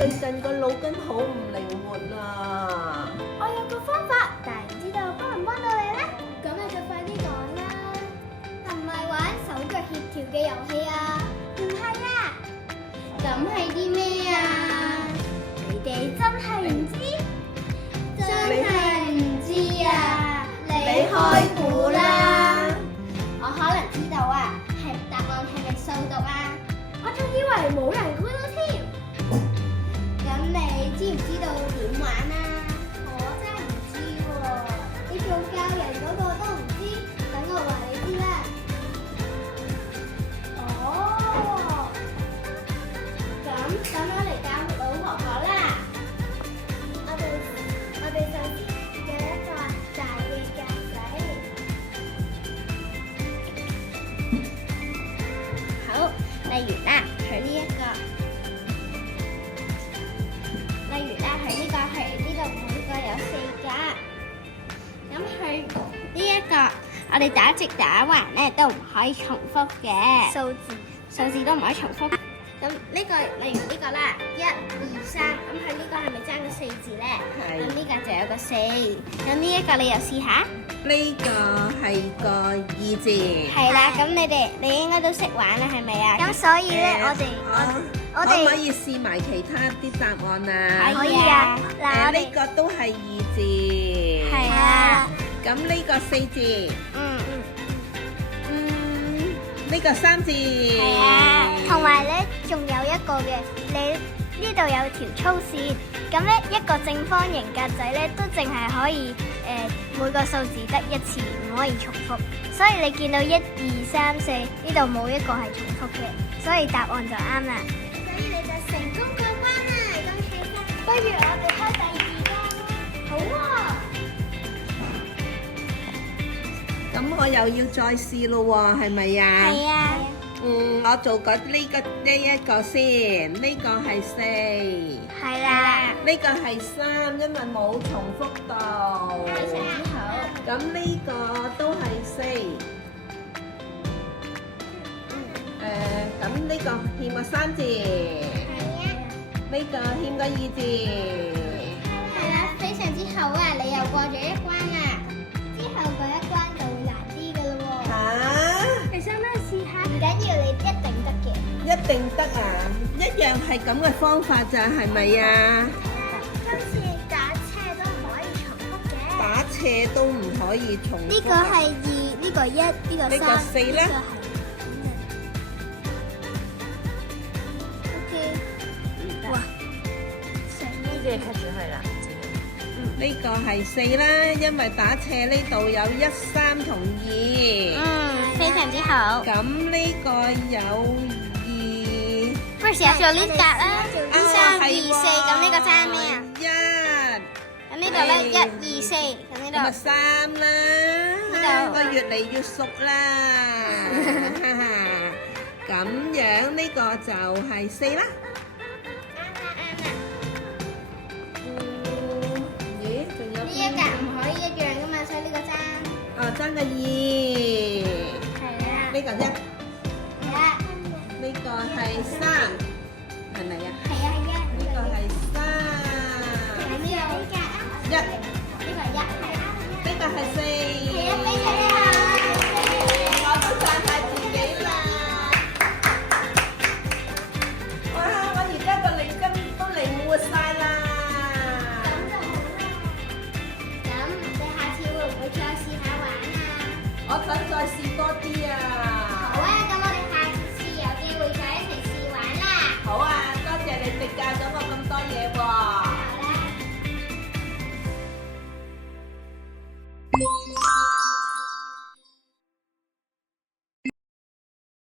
最近個腦筋好唔靈活啊！我有個方法，但係唔知道幫唔幫到你呢？咁你就快啲講啦！係唔係玩手腳協調嘅遊戲啊？唔係啊！咁係啲咩啊？你哋真係唔知？真係唔知啊！你開估啦！我可能知道啊，答案係咪數獨啊？我仲以為冇人估到添。咁你知唔知道點玩啊？我真係唔知喎。你做教人嗰個都唔知，等我話你知啦。哦，咁我嚟教老婆婆啦。我哋首先有一個大嘅格仔。好，例如啦，佢呢一個。例如啦，佢呢個係呢度每個有4格，咁佢呢一個我哋打直打橫咧都唔可以重複嘅數字都唔可以重複。咁呢個例如呢個啦，1、2、3，咁佢呢個係咪爭個4字咧？係。咁呢個就有個4，咁呢一個你又試下。呢個係個2字。係啦，咁你應該都識玩啦，係咪啊？咁所以咧，我哋可唔可以試埋其他啲答案啊？可以啊。嗱，呢個都係2字。係啊。咁呢個4字。呢個3字。係啊。同埋咧，仲有一個嘅，你呢度有條粗線，咁咧一個正方形格仔咧，都淨係可以每個數字得1次，唔可以重複。所以你見到1、2、3、4呢度冇一個係重複嘅，所以答案就啱啦。所以你就成功過關啦，恭喜晒！不如我哋開第2關啦。好啊。咁我又要再試咯喎，係咪啊？係啊。我做緊呢一個先，呢個係4。係啦。呢個係3，因為冇重複到。非常之好。咁呢個都係4。咁呢個欠個3字。係啊。呢個欠個2字。係啦，非常之好啊！你又過咗一關啦。之後嗰一關就會難啲㗎咯喎。嚇？你想唔想試下？唔緊要，你一定得嘅。一定得啊！一樣係咁嘅方法咋，係咪啊？今次打斜都唔可以重複嘅。打斜都唔可以重複。呢個係2，呢個1，呢個3，呢個4咧。哇！呢啲嘢 cut 住佢啦。呢個係4啦，因為打斜呢度有1、3同2。非常之好。咁呢個有2。不如試下做呢格啦，3、2、4，咁呢個爭咩啊？1。咁呢度咧1、2、4，咁呢度。咁咪3啦。我越嚟越熟啦。咁樣呢個就係4啦。呢一格唔可以一樣噶嘛，所以呢個爭。爭個2。係啊。呢個1。係啊。呢個係3，係咪啊？係啊係啊。呢個係3。咁呢個1。呢個1係啊。呢個係4。係啊，非常之好。我都讚下自己啦。哇！我而家個脷根都靈活晒啦。我想再試多啲啊！好啊，咁我哋下次有機會再一齊試玩啦。好啊，多謝你哋教咗我咁多嘢喎。好啦。